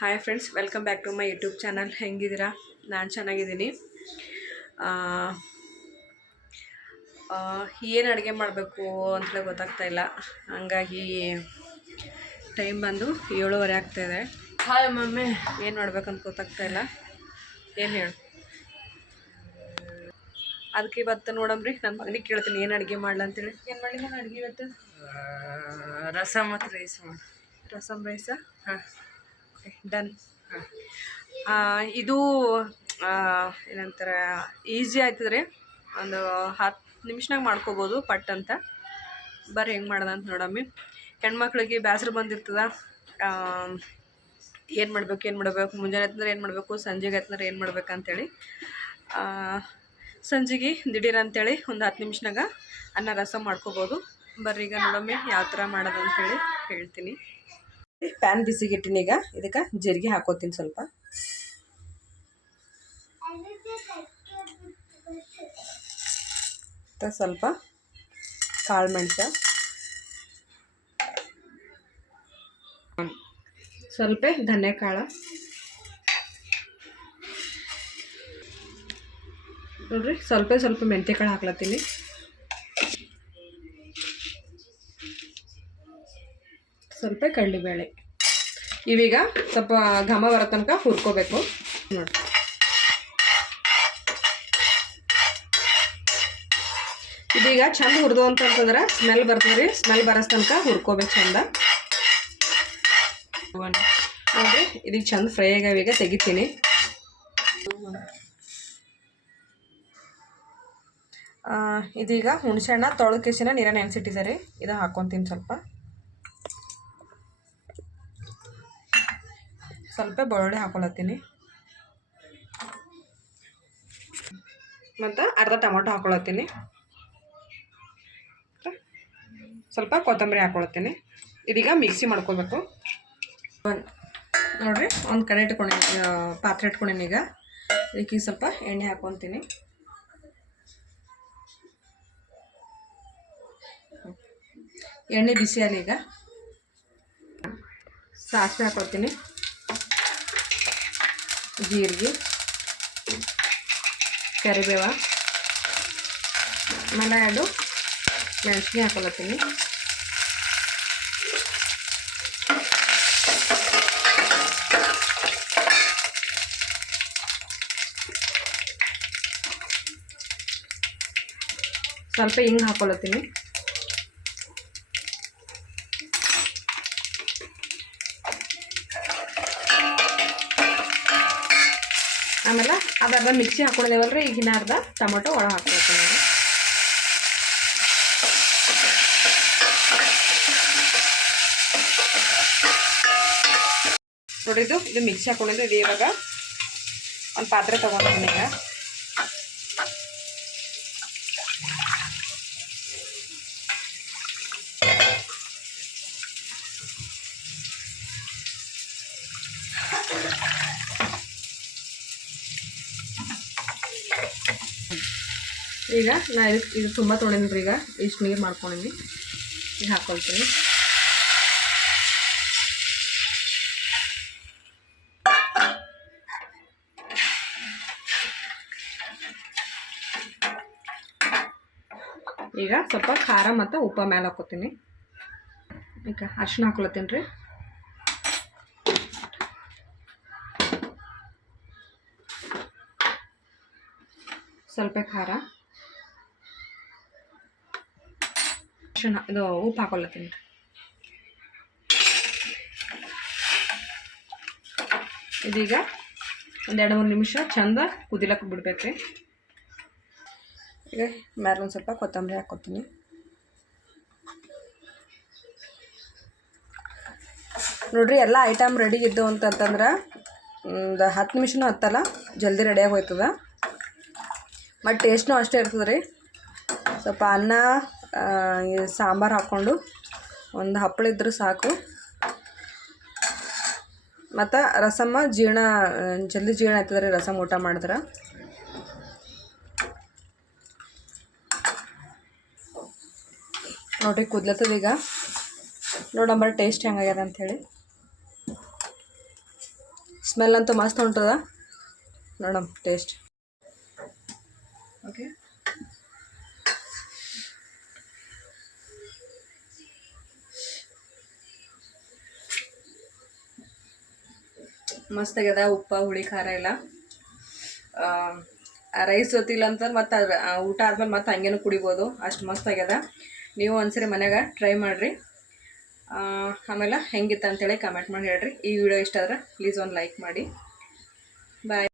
Hi friends, welcome back to my YouTube channel. ಹೆಂಗಿದ್ದೀರಾ? ನಾನು ಚೆನ್ನಾಗಿದ್ದೀನಿ. ಏನು ಅಡುಗೆ ಮಾಡಬೇಕು ಅಂತಲೇ ಗೊತ್ತಾಗ್ತಾ ಇಲ್ಲ. ಹಂಗಾಗಿ ಟೈಮ್ ಬಂದು 7:30 ಆಗ್ತಾಯಿದೆ. ಹಾಯ್ ಮಮ್ಮಿ, ಏನು ಮಾಡ್ಬೇಕಂತ ಗೊತ್ತಾಗ್ತಾ ಇಲ್ಲ. ಏನು ಹೇಳು? ಅದಕ್ಕೆ ಇವತ್ತು ನೋಡಮ್ರಿ, ನನ್ನ ಮಗನಿಗೆ ಕೇಳ್ತೀನಿ ಏನು ಅಡುಗೆ ಮಾಡ್ಲ ಅಂತೇಳಿ. ಏನು ಮಾಡಲಿ ನಾನು ಅಡುಗೆ ಇವತ್ತು? ರಸಮ್ ಮತ್ತು ರೈಸ್ ಮಾಡಿ. ರಸಮ್ ರೈಸಾ? ಹಾಂ, ಓಕೆ, ಡನ್. ಇದು ಏನಂತಾರೆ, ಈಸಿ ಆಯ್ತದ್ರಿ. ಒಂದು 10 ನಿಮಿಷನಾಗ ಮಾಡ್ಕೋಬೋದು ಪಟ್ ಅಂತ. ಬರ್ರಿ ಹೆಂಗೆ ಮಾಡೋದ ಅಂತ ನೋಡಮ್ಮಿ. ಹೆಣ್ಮಕ್ಳಿಗೆ ಬೇಸರ ಬಂದಿರ್ತದ, ಏನು ಮಾಡಬೇಕು ಮುಂಜಾನೆ ಆಯ್ತಂದ್ರೆ ಏನು ಮಾಡಬೇಕು, ಸಂಜೆಗೆ ಆಯ್ತಂದ್ರೆ ಏನು ಮಾಡ್ಬೇಕಂತೇಳಿ. ಸಂಜೆಗೆ ದಿಢೀರ್ ಅಂತೇಳಿ ಒಂದು 10 ನಿಮಿಷನಾಗ ಅನ್ನ ರಸ ಮಾಡ್ಕೋಬೋದು. ಬರ್ರಿ ಈಗ ನೋಡಮ್ಮಿ ಯಾವ ಥರ ಮಾಡೋದು ಅಂಥೇಳಿ ಹೇಳ್ತೀನಿ. ಪ್ಯಾನ್ ಬಿಸಿಗಿಟ್ಟಿನಿ. ಈಗ ಇದಕ್ಕೆ ಜೀರಿಗೆ ಹಾಕೋತೀನಿ ಸ್ವಲ್ಪ. ಸ್ವಲ್ಪ ಕಾಳು ಮೆಣಸು, ಸ್ವಲ್ಪ ಧನ್ಯಕಾಳು ನೋಡ್ರಿ, ಸ್ವಲ್ಪ ಮೆಂತ್ಯಕಾಳು ಹಾಕ್ಲತ್ತೀನಿ. ಸ್ವಲ್ಪ ಕಡಲೆಬೇಳೆ. ಇವೀಗ ಸ್ವಲ್ಪ ಘಮ ಬರೋ ತನಕ ಹುರ್ಕೋಬೇಕು ನೋಡಿ. ಇದೀಗ ಚಂದ ಹುರಿದು ಅಂತಂದ್ರೆ ಸ್ಮೆಲ್ ಬರ್ತದೆ. ಸ್ಮೆಲ್ ಬರೋ ತನಕ ಹುರ್ಕೋಬೇಕು ಚಂದ ನೋಡ್ರಿ. ಇದೀಗ ಚಂದ ಫ್ರೈ ಆಗೀಗ ತೆಗಿತೀನಿ. ಇದೀಗ ಹುಣಸೆಹಣ್ಣ ತೊಳೆದ ಕೇಸಿನ ನೀರ ನೆನೆಸಿಟ್ಟಿದ್ದಾರೆ. ಇದು ಹಾಕ್ಕೊತೀನಿ. ಸ್ವಲ್ಪ ಬೆಳ್ಳುಳ್ಳಿ ಹಾಕೊಳತ್ತೀನಿ ಮತ್ತು ಅರ್ಧ ಟೊಮೊಟೊ ಹಾಕೊಳತ್ತೀನಿ. ಸ್ವಲ್ಪ ಕೊತ್ತಂಬರಿ ಹಾಕೊಳತ್ತೀನಿ. ಇದೀಗ ಮಿಕ್ಸಿ ಮಾಡ್ಕೋಬೇಕು ನೋಡ್ರಿ. ಒಂದು ಕಡೆ ಪಾತ್ರೆ ಇಟ್ಕೊಂಡೀನಿ. ಈಗ ಇದಕ್ಕೆ ಸ್ವಲ್ಪ ಎಣ್ಣೆ ಹಾಕ್ಕೊತೀನಿ. ಎಣ್ಣೆ ಬಿಸಿ ಆಗಲಿ. ಈಗ ಸಾಸಿವೆ ಹಾಕೊಳ್ತೀನಿ, ಜೀರಿಗೆ, ಕರಿಬೇವ, ಆಮೇಲೆ 2 ಮೆಣಸಿನ್ಕಾಯಿ ಹಾಕೊಳತ್ತೀನಿ. ಸ್ವಲ್ಪ ಹಿಂಗೆ ಹಾಕೊಳತ್ತೀನಿ. ಆಮೇಲೆ ಅದರ್ಧ ಮಿಕ್ಸಿ ಹಾಕೊಂಡಿದ್ದೇವಲ್ರಿ, ಈಗಿನ ಅರ್ಧ ಟೊಮೊಟೊ ಒಳಗೆ ಹಾಕೊಳ್ತೀನಿ. ನೋಡಿ, ಇದು ಮಿಕ್ಸಿ ಹಾಕೊಂಡಿದ್ದು. ಇದು ಇವಾಗ ಒಂದು ಪಾತ್ರೆ ತೊಗೊತೀನಿ. ಈಗ ನಾ ಇದು ತುಂಬ ತೊಗೊಂಡಿನಿ. ಈಗ ಇಷ್ಟು ನೀರು ಮಾಡ್ಕೊಂಡಿನಿ. ಈಗ ಹಾಕ್ಕೊಳ್ತೀನಿ. ಈಗ ಸ್ವಲ್ಪ ಖಾರ ಮತ್ತು ಉಪ್ಪು ಮೇಲೆ ಹಾಕ್ಕೊತೀನಿ. ಈಗ ಅರಿಶಿನ ಹಾಕ್ಕೊಳತ್ತೀನಿ ರೀ. ಸ್ವಲ್ಪ ಖಾರ, ಇದು ಉಪ್ಪು ಹಾಕೊಳತ್ತೀನಿ. ಇದೀಗ ಒಂದು 2-3 ನಿಮಿಷ ಚಂದ ಕುದಿಲಕ್ಕೆ ಬಿಡ್ಬೇಕ್ರಿ. ಈಗ ಮೇಲೆ ಒಂದು ಸ್ವಲ್ಪ ಕೊತ್ತಂಬರಿ ಹಾಕ್ಕೊತೀನಿ. ನೋಡ್ರಿ, ಎಲ್ಲ ಐಟಮ್ ರೆಡಿ ಇದ್ದು ಅಂತಂದ್ರೆ ಒಂದು 10 ನಿಮಿಷನೂ ಹತ್ತಲ್ಲ, ಜಲ್ದಿ ರೆಡಿಯಾಗಿ ಹೋಯ್ತದ. ಮತ್ತು ಟೇಸ್ಟ್ನೂ ಅಷ್ಟೇ ಇರ್ತದೆ ರೀ. ಸ್ವಲ್ಪ ಅನ್ನ, ಸಾಂಬಾರು ಹಾಕ್ಕೊಂಡು ಒಂದು ಹಪ್ಪಳ ಇದ್ರೂ ಸಾಕು. ಮತ್ತು ರಸಮ್ಮ ಜಲ್ದಿ ಜೀರ್ಣ ಆಯ್ತದೆ ರೀ ರಸಮ್ ಊಟ ಮಾಡಿದ್ರೆ. ನೋಡ್ರಿ, ಕುದ್ಲತ್ತದ. ಈಗ ನೋಡಂಬರ ಟೇಸ್ಟ್ ಹೆಂಗಾಗ್ಯದ ಅಂಥೇಳಿ. ಸ್ಮೆಲ್ ಅಂತೂ ಮಸ್ತ್ ಹೊಂಟದ ನೋಡಮ್ ಟೇಸ್ಟ್. ಓಕೆ, ಮಸ್ತ್ ಆಗ್ಯದ. ಉಪ್ಪ ಹುಳಿ ಖಾರ ಎಲ್ಲ. ರೈಸ್ ಜೊತಿಲ್ಲ ಅಂತಂದ್ರೆ ಮತ್ತು ಊಟ ಆದ್ಮೇಲೆ ಮತ್ತೆ ಹಂಗೇನು ಕುಡಿಬೋದು, ಅಷ್ಟು ಮಸ್ತ್ ಆಗ್ಯದ. ನೀವು ಒಂದ್ಸರಿ ಮನ್ಯಾಗ ಟ್ರೈ ಮಾಡಿರಿ. ಆಮೇಲೆ ಹೆಂಗಿತ್ತು ಅಂತೇಳಿ ಕಮೆಂಟ್ ಮಾಡಿ ಹೇಳ್ರಿ. ಈ ವಿಡಿಯೋ ಇಷ್ಟ ಆದ್ರೆ ಪ್ಲೀಸ್ ಒಂದು ಲೈಕ್ ಮಾಡಿ. ಬಾಯ್.